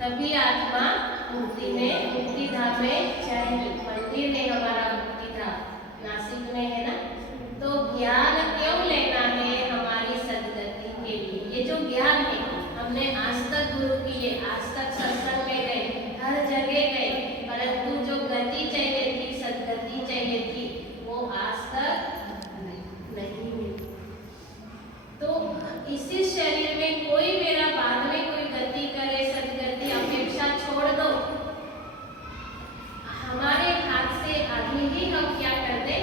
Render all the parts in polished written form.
तभी आत्मा मुक्ति में, मुक्ति धाम में जाएगी। मंदिर है हमारा मुक्ति धाम, नासिक में है ना। तो ज्ञान क्यों लेना है? हमारी सदगति के लिए। ये जो ज्ञान है, हमने आज तक गुरु किए, आज तक सत्संग में गए, हर जगह गए, परंतु जो गति चाहिए थी, सदगति चाहिए थी, वो आज तक नहीं मिली। तो इसी शरीर में कोई मेरा बाद में कोई गति करे, सदगति अपेक्षा छोड़ दो। हमारे हाथ से अभी ही हम क्या कर दे?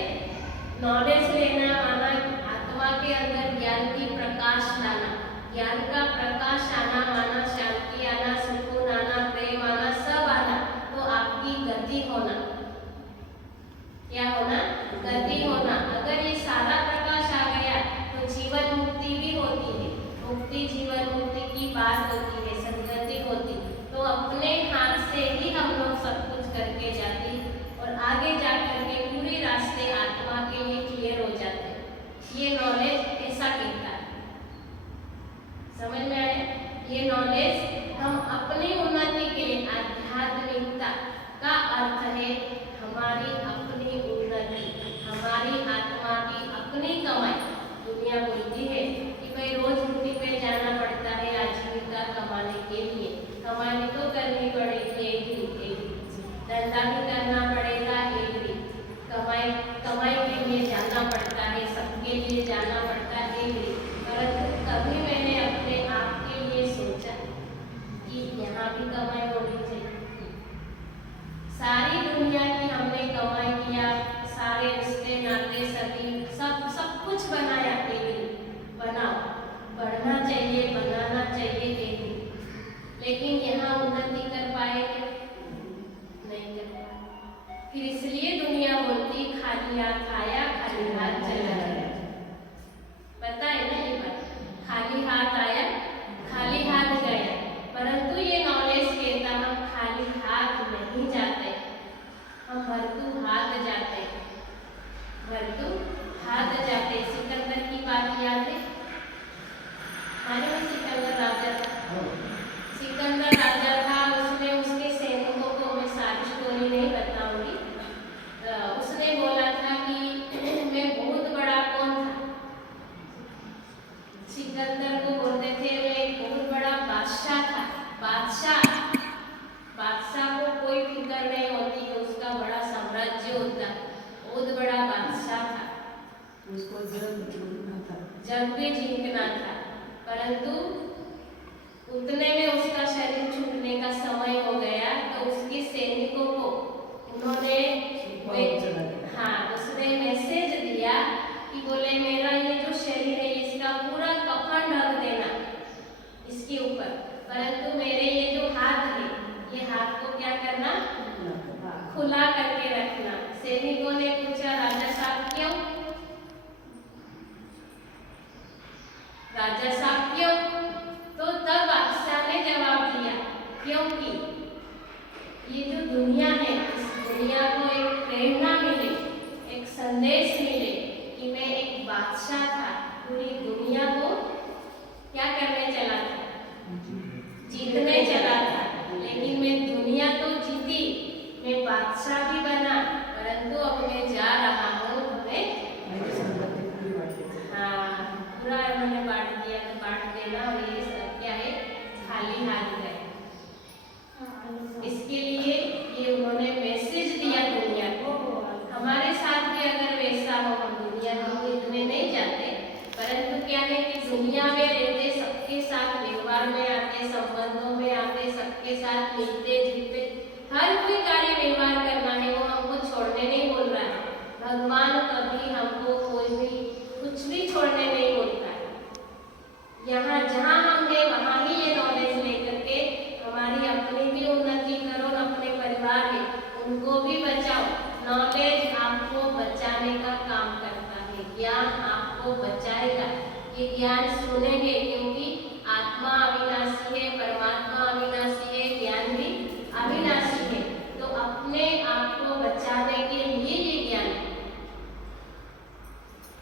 नॉलेज लेना माना, आत्मा के अंदर ज्ञान की प्रकाश लाना, ज्ञान का प्रकाश आना माना, शांति आना, सुकून आना, प्रेम आना, सब आना, तो आपकी गति होना। क्या होना? गति होना। अगर ये सारा प्रकाश आ गया तो जीवन मुक्ति भी होती है। मुक्ति, जीवन मुक्ति की बात होती है, सदगति होती। तो अपने हाथ से ही हम लोग सब कुछ करके जाते और आगे जा करके पूरे रास्ते आत्मा के लिए क्लियर हो जाते। ये नॉलेज ऐसा कहता है, समझ में आया? ये नॉलेज हम अपनी उन्नति के लिए, आध्यात्मिकता का अर्थ है हमारी अपनी उन्नति, हमारी आत्मा की अपनी कमाई। दुनिया बोलती है कि भाई रोज ड्यूटी पे जाना पड़ता है आजीविका कमाने के लिए, कमाई तो करनी पड़ेगी, एक धंधा भी करना पड़ेगा, एक कमाई के लिए जाना पड़ता है, सबके लिए जाना पड़ता है, परंतु कभी मैंने अपने आप के लिए सोचा कि यहाँ भी कमाई होनी चाहिए। सारी दुनिया की हमने कमाई किया, सारे रिश्ते नाते सभी सब कुछ बनाया, बनाओ, बढ़ना चाहिए, बनाना चाहिए, लेकिन यहाँ उन्नति कर पाएंगे? नहीं कर पाए। फिर इसलिए दुनिया बोलती खाली हाथ आया, खाली हाथ चला गया। पता है ना ये बात? खाली हाथ आया, खाली हाथ गया। परंतु ये नॉलेज कहता हम खाली हाथ नहीं जाते, हम भरतू हाथ जाते, भरतू हाथ जाते। सिकंदर की बात याद है? सिकंदर राजा था, सिकंदर राजा था, उसने उसके सैनिकों को, मैं सारी स्टोरी नहीं बताऊंगी, उसने बोला था कि मैं बहुत बड़ा कौन था? सिकंदर को बोलते थे मैं एक बहुत बड़ा बादशाह था। बादशाह को कोई फिक्र नहीं होती, उसका बड़ा साम्राज्य होता, बहुत बड़ा बादशाह था, उसको जंग भी जीतना था। परंतु उतने में उसका शरीर छूटने का समय हो गया, तो उसके सैनिकों को उन्होंने उसने मैसेज दिया कि बोले मेरा ये जो शरीर है इसका पूरा कफन ढक देना इसके ऊपर, परंतु मेरे ये जो हाथ है, ये हाथ को क्या करना? खुला करके रखना। सैनिकों ने पूछा राजा साहब क्यों? राजा साहब क्यों? तो तब बादशाह ने जवाब दिया क्योंकि ये जो दुनिया है, इस दुनिया को एक प्रेरणा मिले, एक संदेश मिले कि मैं एक बादशाह था, पूरी दुनिया को क्या करने चला था? जीतने चला था। लेकिन मैं दुनिया तो जीती, मैं बादशाह भी बना, परंतु अब मैं जा रहा हूँ, हमें पूरा मैंने बांट दिया, तो बांट देना। और ये सब क्या है? खाली हाथ गए। इसके लिए ये उन्होंने मैसेज दिया दुनिया को। हमारे साथ भी अगर वैसा हो, हम दुनिया में इतने नहीं जाते, परंतु क्या है कि दुनिया में रहते, सबके साथ व्यवहार में आते, संबंधों में आते, सबके साथ मिलते जुलते, हर कोई कार्य व्यवहार करना है, वो हमको छोड़ने नहीं बोल रहा है। भगवान कभी हमको कोई भी कुछ भी छोड़ने नहीं बोलता है। यहाँ जहाँ हम हैं वहाँ ही ये नॉलेज लेकर के हमारी अपनी भी उन्नति करो, अपने परिवार है उनको भी बचाओ। नॉलेज आपको बचाने का काम करता है, ज्ञान आपको बचाएगा। ये ज्ञान सुनेंगे क्योंकि आत्मा अविनाशी